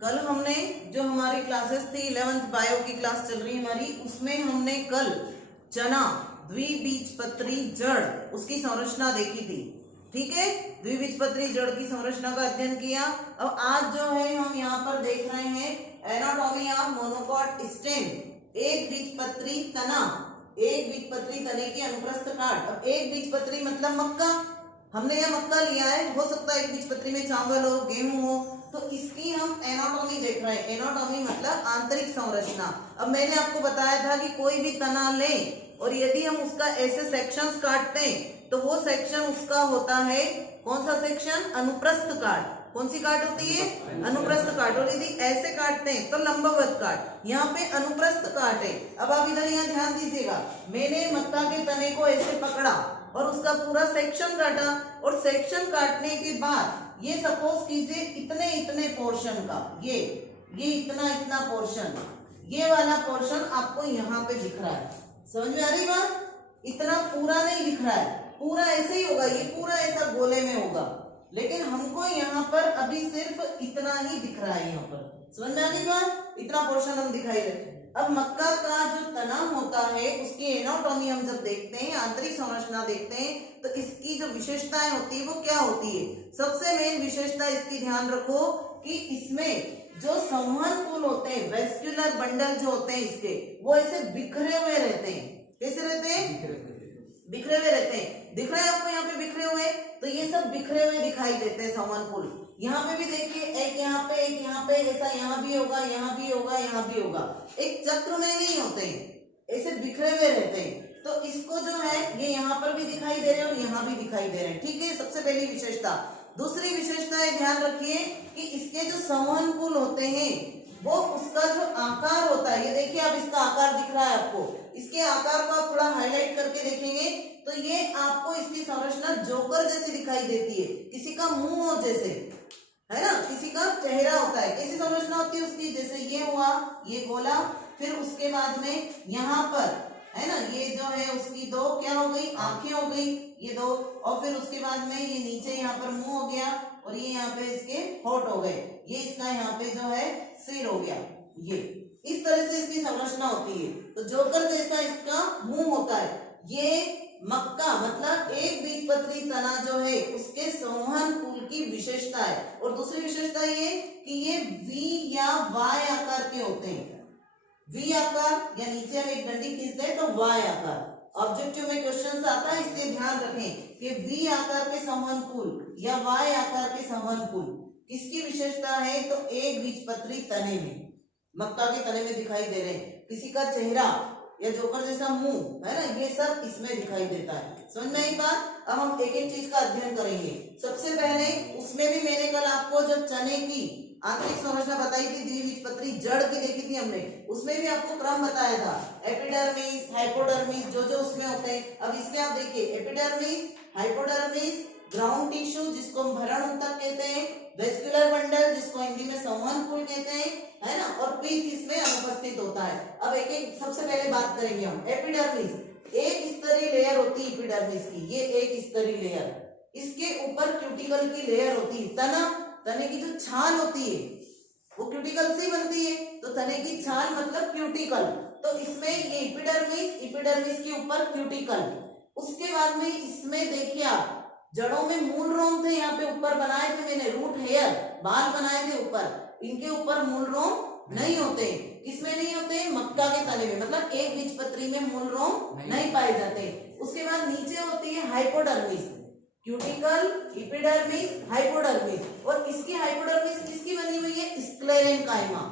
कल हमने जो हमारी क्लासेस थी 11th बायो की क्लास चल रही हमारी, उसमें हमने कल चना द्विबीजपत्री जड़ उसकी संरचना देखी थी। ठीक है, द्विबीजपत्री जड़ की संरचना का अध्ययन किया। अब आज जो है हम यहाँ पर देख रहे हैं एनाटॉमी ऑफ मोनोकॉट स्टेम, एक बीजपत्री तना, एक बीजपत्री तने की अनुप्रस्थ काट। अब एक बीजपत्री मतलब मक्का, हमने यह मक्का लिया है, हो सकता है एक बीजपत्री में चावल हो, गेहूं हो, तो इसकी हम एनाटॉमी देख रहे हैं। एनाटॉमी मतलब आंतरिक संरचना। अब मैंने आपको बताया था कि कोई भी तना लें और यदि हम उसका ऐसे सेक्शंस काटते हैं तो वो सेक्शन उसका होता है कौन सा सेक्शन? अनुप्रस्थ काट। कौन सी काट होती है? अनुप्रस्थ काट। और यदि ऐसे काटते हैं तो लंबवत काट। यहाँ पे अनुप्रस्थ काट है। अब आप इधर यहाँ ध्यान दीजिएगा, मैंने मक्का के तने को ऐसे पकड़ा और उसका पूरा सेक्शन काटा, और सेक्शन काटने के बाद ये सपोज कीजिए इतने इतने पोर्शन का, ये इतना इतना पोर्शन, ये वाला पोर्शन आपको यहाँ पे दिख रहा है। समझ में आ रही बात? इतना पूरा नहीं दिख रहा है, पूरा ऐसे ही होगा, ये पूरा ऐसा गोले में होगा, लेकिन हमको यहाँ पर अभी सिर्फ इतना ही दिख रहा है। यहाँ पर समझ में आ गई बात? इतना पोर्शन हम दिखाई देते। अब मक्का का जो तना होता है उसकी एनाटॉमी हम जब देखते हैं, आंतरिक संरचना देखते हैं, तो इसकी जो विशेषताएं होती है वो क्या होती है? सबसे मेन विशेषता इसकी ध्यान रखो कि इसमें जो संवहन पुल होते हैं, वेस्क्यूलर बंडल जो होते हैं इसके, वो ऐसे बिखरे हुए रहते हैं। कैसे रहते हैं? बिखरे हुए रहते हैं। दिख रहे हैं आपको यहाँ पे बिखरे हुए? तो ये सब बिखरे हुए दिखाई देते हैं संवहन पुल। यहाँ पे भी देखिए, एक यहाँ पे, एक यहाँ पे, ऐसा यहाँ भी होगा, यहाँ भी होगा, यहाँ भी होगा। एक चक्र में नहीं होते हैं, ऐसे बिखरे हुए रहते हैं। तो इसको जो है ये यहाँ पर भी दिखाई दे रहे हैं और यहाँ भी दिखाई दे रहे हैं। ठीक है, सबसे पहली विशेषता। दूसरी विशेषता है, ध्यान रखिए कि इसके जो संवहन पुल होते हैं वो उसका जो आकार होता है, ये देखिए आप इसका आकार दिख रहा है आपको, इसके आकार को आप थोड़ा हाईलाइट करके देखेंगे तो ये आपको इसकी संरचना जोकर जैसी दिखाई देती है, किसी का मुंह हो जैसे, है ना, किसी का चेहरा होता है। कैसी संरचना होती है उसकी? जैसे ये हुआ, ये गोला, फिर उसके बाद में यहाँ पर है ना, ये जो है उसकी दो क्या हो गई? आंखें हो गई, ये दो, और फिर उसके बाद में ये नीचे यहाँ पर मुंह हो गया, और ये यहाँ पे इसके होठ हो गए, ये इसका यहाँ पे जो है सिर हो गया। ये इस तरह से इसकी संरचना होती है। तो जोकर जैसा इसका मुंह होता है। ये मक्का मतलब एक बीजपत्री तना जो है उसके संवहन पुल की विशेषता है। और दूसरी विशेषता ये कि ये वी या वाय आकार के होते हैं। वी आकार, या नीचे हम एक डंडी खींचते हैं तो वाय आकार। ऑब्जेक्टिव में क्वेश्चन आता है, इसलिए ध्यान रखें कि वी आकार के संवहन पुल या वाय आकार के संवहन पुल किसकी विशेषता है? तो एक बीजपत्री तने में, मक्का के तने में दिखाई दे रहे हैं। किसी का चेहरा या जोकर जैसा मुंह, है ना, ये सब इसमें दिखाई देता है। समझ में आई बात? अब हम एक एक चीज का अध्ययन करेंगे। सबसे पहले उसमें भी मैंने कल आपको जो चने की आंतरिक संरचना बताई थी, द्विबीजपत्री जड़ की देखी थी हमने, उसमें भी आपको क्रम बताया था, एपिडर्मिस, हाइपोडर्मिस, जो जो उसमें होते हैं। अब इसमें आप देखिए, एपिडर्मिस, हाइपोडर्मिस, ग्राउंड टिश्यू जिसको हम भरण ऊतक कहते हैं, वेस्क्यूलर बंडल जिसको हिंदी में संवहन पुल कहते हैं, है ना, और पीठ इसमें अनुपस्थित होता है। अब एक एक सबसे पहले बात करेंगे हम। एपिडर्मिस, एक स्तरीय लेयर होती है एपिडर्मिस की, ये एक स्तरीय लेयर, इसके ऊपर क्यूटिकल की लेयर होती है। तना, तने की जो छाल होती है वो क्यूटिकल से ही बनती है, तो तने की छाल मतलब क्यूटिकल। तो इसमें ये एपिडर्मिस, एपिडर्मिस के ऊपर क्यूटिकल। उसके बाद में इसमें देखिए आप, जड़ों में मूल रोम थे, यहाँ पे ऊपर बनाए थे मैंने, रूट हेयर, बाल बनाए थे ऊपर, इनके ऊपर मूल रोम नहीं होते। किसमें नहीं होते? मक्का के तने में, मतलब एक बीजपत्री में मूल रोम नहीं पाए जाते। उसके बाद नीचे होती है हाइपोडर्मिस, क्यूटिकल, एपिडर्मिस, हाइपोडर्मिस, और इसकी हाइपोडर्मिस किसकी बनी हुई है? स्क्लेरेनकाइमा,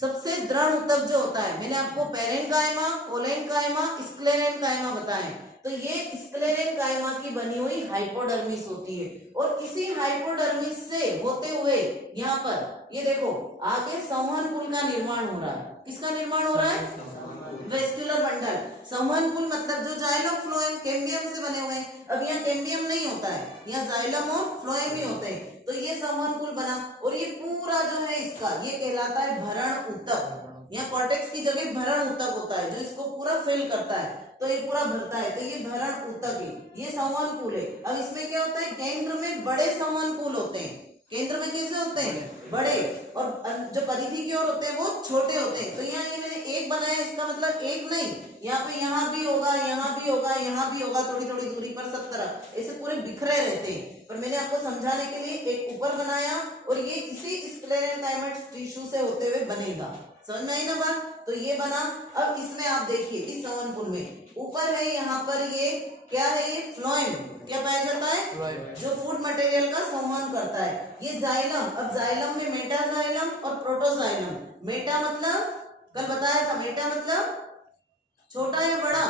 सबसे दृढ़ ऊतक जो होता है। मैंने आपको पेरेनकाइमा, कोलेनकाइमा, स्क्लेरेनकाइमा बताए, तो ये स्क्लेरेनकाइमा की बनी हुई हाइपोडर्मिस होती है। और इसी हाइपोडर्मिस से होते हुए यहाँ पर ये देखो आगे संवहन पुल का निर्माण हो रहा है। किसका निर्माण हो रहा है? Vascular bundle. संवहन पुल मतलब जो जाइलम फ्लोएम कैम्बियम से बने हुए हैं। अब यहाँ कैम्बियम नहीं होता है, यहाँ जाइलम और फ्लोएम ही होते हैं। तो ये संवहन पुल बना, और ये पूरा जो है इसका ये कहलाता है भरण ऊतक। यहाँ कॉर्टेक्स की जगह भरण ऊतक होता है जो इसको पूरा फिल करता है, तो ये पूरा भरता है, तो ये भरण ऊतक है, ये संवहन पुल है। अब इसमें क्या होता है? केंद्र में बड़े संवहन पुल होते हैं। केंद्र में कैसे होते हैं? बड़े, और जो परिधि की ओर होते हैं वो छोटे होते हैं। तो यहाँ ये मैंने एक बनाया, इसका मतलब एक नहीं, यहाँ पे यहाँ भी होगा, यहाँ भी होगा, यहाँ भी होगा, थोड़ी थोड़ी दूरी पर सब तरफ ऐसे पूरे बिखरे रहते हैं। पर मैंने आपको समझाने के लिए एक ऊपर बनाया, और ये इसी स्क्लेरेंकाइमस टिश्यू से होते हुए बनेगा। समझ में आई ना बात? तो ये बना। अब इसमें आप देखिए इस संवहनपुल में ऊपर है, यहाँ पर ये क्या है, ये फ्लोएम क्या पाया जाता है, जो फूड मटेरियल का संवहन करता है। ये जाइलम, अब जाइलम में मेटाजाइलम और प्रोटोजाइलम। मेटा मतलब कल बताया था, मेटा मतलब छोटा या बड़ा,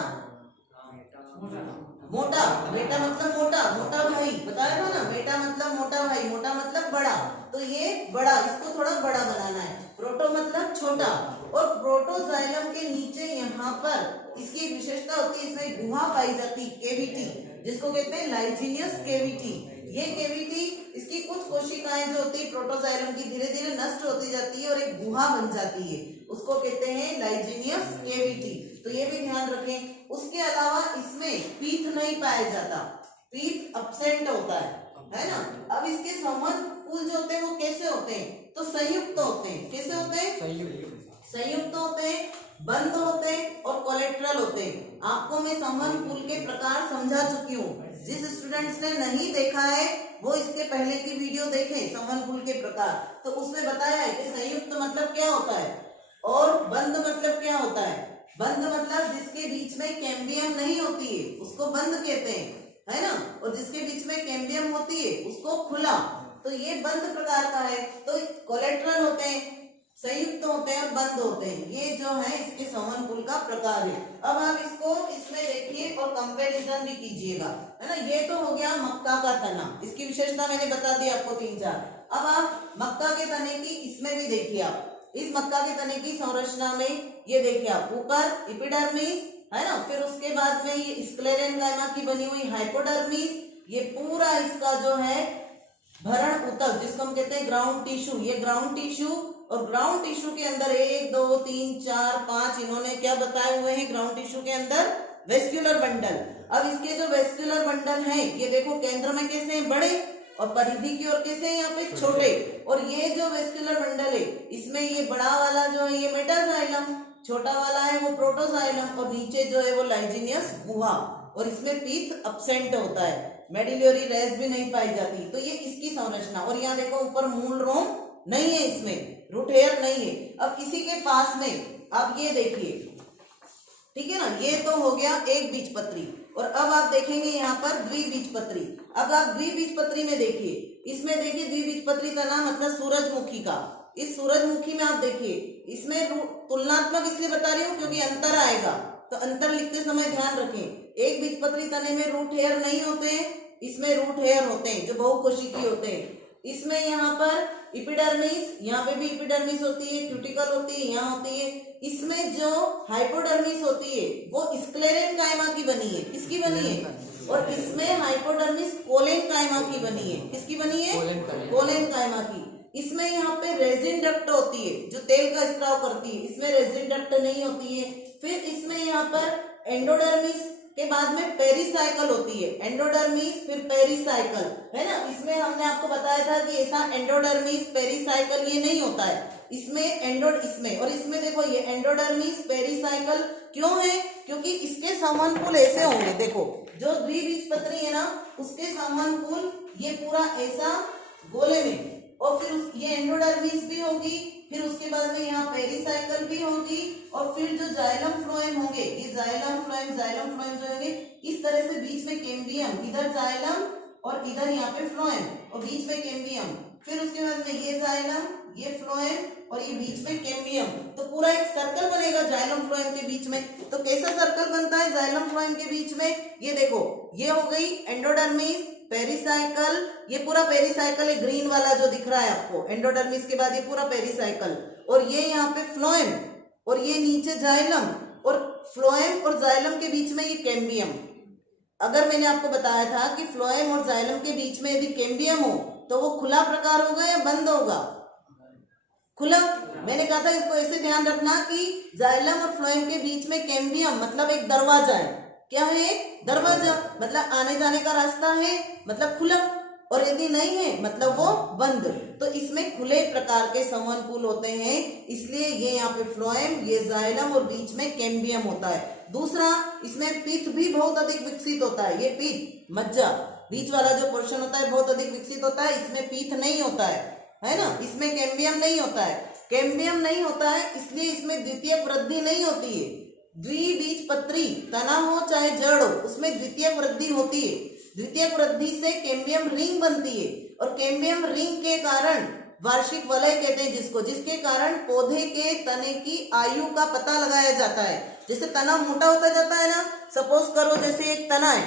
मोटा, बेटा मतलब मोटा, मोटा भाई बताया था ना, बेटा मतलब मोटा भाई, मोटा मतलब बड़ा, तो ये बड़ा, इसको थोड़ा बड़ा बनाना है। प्रोटो मतलब छोटा, और प्रोटोजाइलम के नीचे यहाँ पर इसकी एक विशेषता होती है, इसमें गुहा पाई जाती है, केविटी, जिसको कहते हैं लाइजीनियस केविटी। ये केविटी, इसकी कुछ कोशिकाएं जो होती है प्रोटोजाइलम की धीरे धीरे नष्ट होती जाती है और एक गुहा बन जाती है, उसको कहते हैं लाइजीनियस केविटी। तो ये भी ध्यान रखें। उसके अलावा इसमें पीठ नहीं पाया जाता, पीठ अब्सेंट होता है ना। अब इसके संवहनपुल जो होते हैं वो कैसे होते हैं, तो संयुक्त होते हैं। कैसे होते हैं? संयुक्त होते हैं, बंद होते हैं और कोलेट्रल होते हैं। आपको मैं संवहनपुल के प्रकार समझा चुकी हूँ। जिस स्टूडेंट्स ने नहीं देखा है वो इसके पहले की वीडियो देखें संवहनपुल के प्रकार, तो उसमें बताया है कि संयुक्त मतलब क्या होता है और बंद मतलब क्या होता है। बंद मतलब जिसके बीच में कैम्बियम नहीं होती है उसको बंद कहते हैं, है ना, और जिसके बीच में कैम्बियम होती है उसको खुला। तो ये बंद प्रकार का है। तो कोलेट्रल होते हैं, संयुक्त होते हैं और बंद होते हैं। ये जो है इसके संवहनपुल का प्रकार है। अब आप इसको इसमें देखिए और कंपैरिजन भी कीजिएगा, है ना। ये तो हो गया मक्का का तना, इसकी विशेषता मैंने बता दी आपको 3-4। अब आप मक्का के तने की इसमें भी देखिए, आप इस मक्का के तने की संरचना में ये देखिए आप, ऊपर एपिडर्मिस है ना, फिर उसके बाद में ये स्क्लेरेंकाइमा की बनी हुई हाइपोडर्मिस, ये पूरा इसका जो है भरण ऊतक जिसको हम कहते हैं ग्राउंड टिश्यू, ये ग्राउंड टिश्यू, और ग्राउंड टिश्यू के अंदर 1 2 3 4 5 इन्होंने क्या बताए हुए हैं, ग्राउंड टिश्यू के अंदर वेस्क्यूलर बंडल। अब इसके जो वेस्क्यूलर बंडल हैं ये देखो केंद्र में कैसे हैं, बड़े, और परिधि की ओर कैसे हैं, यहाँ पे छोटे। और ये जो वेस्क्यूलर बंडल है इसमें ये बड़ा वाला जो है ये मेटाजाइलम, छोटा वाला है वो प्रोटोजाइलम, और नीचे जो है वो लाइजीनियस गुहा, और इसमें पीठ अब्सेंट होता है, मेडिलियोरी रेस भी नहीं पाई जाती। तो ये इसकी संरचना। और यहाँ देखो ऊपर मूल रोम नहीं है, इसमें रूट हेयर नहीं है। अब इसी के पास में आप ये देखिए, ठीक है ना, ये तो हो गया एक बीजपत्री। और अब आप देखेंगे यहाँ पर द्विबीजपत्री। अब आप द्विबीजपत्री में देखिए, इसमें देखिए द्विबीजपत्री तना मतलब सूरजमुखी का। इस सूरजमुखी में आप देखिए, इसमें तुलनात्मक इसलिए बता रही हूँ क्योंकि अंतर आएगा, तो अंतर लिखते समय ध्यान रखें। एक बीजपत्री तने में रूट हेयर नहीं होते हैं, इसमें रूट हेयर होते हैं जो बहुकोशिकीय होते हैं। इसमें यहाँ पर एपिडर्मिस, यहाँ पे भी एपिडर्मिस होती है, क्यूटिकल होती है, यहाँ होती है। इसमें जो हाइपोडर्मिस होती है वो स्क्लेरेंकाइमा की बनी है, किसकी बनी है, और इसमें हाइपोडर्मिस कोलेनकाइमा की बनी है, किसकी बनी है, कोलेनकाइमा की। इसमें यहाँ पे रेजिन डक्ट होती है जो तेल का स्त्राव करती है, इसमें रेजिन डक्ट नहीं होती है। फिर इसमें यहाँ पर एंडोडर्मिस के बाद में पेरिसाइकल होती है, एंडोडर्मिस फिर पेरिसाइकल, है ना। इसमें हमने आपको बताया था कि ऐसा एंडोडर्मिस पेरिसाइकल ये नहीं होता है, इसमें इसमें और इसमें देखो ये एंडोडर्मिस पेरिसाइकल क्यों है, क्योंकि इसके संवहनपुल ऐसे होंगे। देखो जो द्विबीजपत्री है ना उसके संवहनपुल ये पूरा ऐसा गोले में, और फिर ये एंडोडर्मिस भी होगी, फिर उसके बाद में यहाँ पेरिसाइकल भी होगी, और फिर जो जाइलम फ्लोएम होंगे, ये जाइलम फ्लोएम जो होंगे इस तरह से बीच में कैम्बियम, इधर जाइलम और इधर यहाँ पे फ्लोएम और बीच में कैम्बियम, फिर उसके बाद में ये जाइलम, ये फ्लोएम और ये बीच में कैम्बियम। तो पूरा एक सर्कल बनेगा जाइलम फ्लोएम के बीच में। तो कैसा सर्कल बनता है जाइलम फ्लोएम के बीच में, ये देखो ये हो गई एंडोडर्मिस पेरिसाइकल, ये पूरा पेरिसाइकल है ग्रीन वाला जो दिख रहा है आपको, एंडोडर्मिस के बाद ये पूरा पेरिसाइकल, और ये यहाँ पे फ्लोएम, और ये नीचे जाइलम, और फ्लोएम और जाइलम के बीच में ये कैम्बियम। अगर मैंने आपको बताया था कि फ्लोएम और जाइलम के बीच में यदि कैम्बियम हो तो वो खुला प्रकार होगा या बंद होगा, खुला। मैंने कहा था इसको ऐसे ध्यान रखना कि जाइलम और फ्लोएम के बीच में कैम्बियम मतलब एक दरवाजा है, क्या है, एक दरवाजा, मतलब आने जाने का रास्ता है, मतलब खुला। और यदि नहीं है मतलब वो बंद। तो इसमें खुले प्रकार के संवहनकूल होते हैं, इसलिए ये यहाँ पे फ्लोएम, ये जाइलम और बीच में कैम्बियम होता है। दूसरा, इसमें पीठ भी बहुत अधिक विकसित होता है। ये पीठ मज्जा बीच वाला जो पोर्शन होता है बहुत अधिक विकसित होता है, इसमें पीठ नहीं होता है ना। इसमें कैम्बियम नहीं होता है। कैम्बियम नहीं होता है इसलिए इसमें द्वितीयक वृद्धि नहीं होती है। द्विबीजपत्री तना हो चाहे जड़ हो, उसमें द्वितीयक वृद्धि होती है। द्वितीयक वृद्धि से कैम्बियम रिंग बनती है और कैम्बियम रिंग के कारण वार्षिक वलय कहते हैं जिसको, जिसके कारण पौधे के तने की आयु का पता लगाया जाता है। जैसे तना मोटा होता जाता है ना, सपोज करो जैसे एक तना है,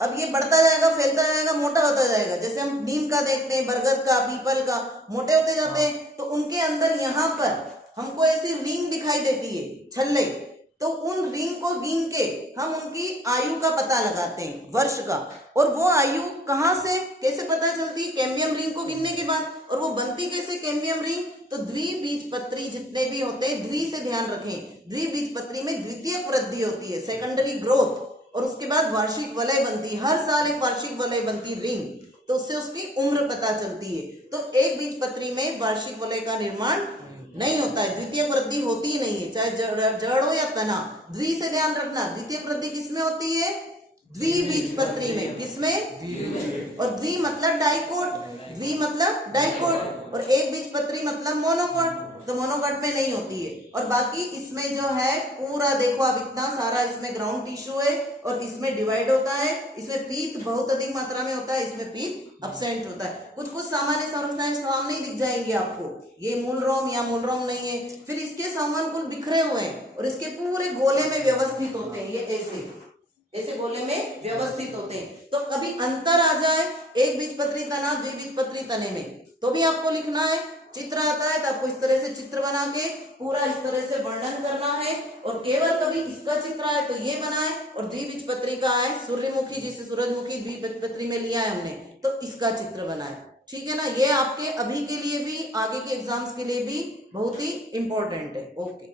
अब ये बढ़ता जाएगा, फैलता जाएगा, मोटा होता जाएगा। जैसे हम नीम का देखते हैं, बरगद का, पीपल का, मोटे होते जाते हैं। तो उनके अंदर यहाँ पर हमको ऐसी रिंग दिखाई देती है, छल्ले। तो उन रिंग को गिन के हम उनकी आयु का पता लगाते हैं, वर्ष का। और वो आयु कहाँ से कैसे पता चलती है? कैम्बियम रिंग को गिनने के बाद। और वो बनती कैसे कैम्बियम रिंग? तो द्विबीजपत्री जितने भी होते हैं, द्वि से ध्यान रखें, द्विबीजपत्री में द्वितीयक वृद्धि होती है, सेकेंडरी ग्रोथ, और उसके बाद वार्षिक वलय बनती है। हर साल एक वार्षिक वलय बनती रिंग, तो उससे उसकी उम्र पता चलती है। तो एक बीजपत्री में वार्षिक वलय का निर्माण नहीं होता है, द्वितीय वृद्धि होती ही नहीं है, चाहे जड़ हो या तना। द्वि से ध्यान रखना, द्वितीय वृद्धि किसमें होती है? द्विबीजपत्री में। किसमें? और द्वि मतलब डाइकोट, द्वि मतलब डाइकोट, और एक बीजपत्री मतलब मोनोकोट। तो मोनोकोट में नहीं होती है। और बाकी इसमें जो है पूरा देखो, अब इतना सारा इसमें ग्राउंड टिश्यू है और इसमें डिवाइड होता है। इसमें पीत बहुत अधिक मात्रा में होता है, इसमें पीत अब्सेंट होता है। कुछ कुछ सामान्य संरचनाएं सामने ही दिख जाएंगी आपको, ये मूलरोम या मूलरोम नहीं है। फिर इसके संवहनकूल बिखरे हुए हैं और इसके पूरे गोले में व्यवस्थित होते हैं, ये ऐसे गोले में व्यवस्थित होते हैं। तो कभी अंतर आ जाए एक बीजपत्री तना द्विबीजपत्री तने में, तो भी आपको लिखना है। चित्र आता है तो आपको इस तरह से चित्र बना के पूरा इस तरह से वर्णन करना है। और केवल कभी इसका चित्र आए तो ये बनाए, और द्विबीजपत्री का आए, सूर्यमुखी जिसे सूरजमुखी द्विबीजपत्री में लिया है हमने, तो इसका चित्र बनाए। ठीक है ना। ये आपके अभी के लिए भी, आगे के एग्जाम्स के लिए भी बहुत ही इंपॉर्टेंट है। ओके।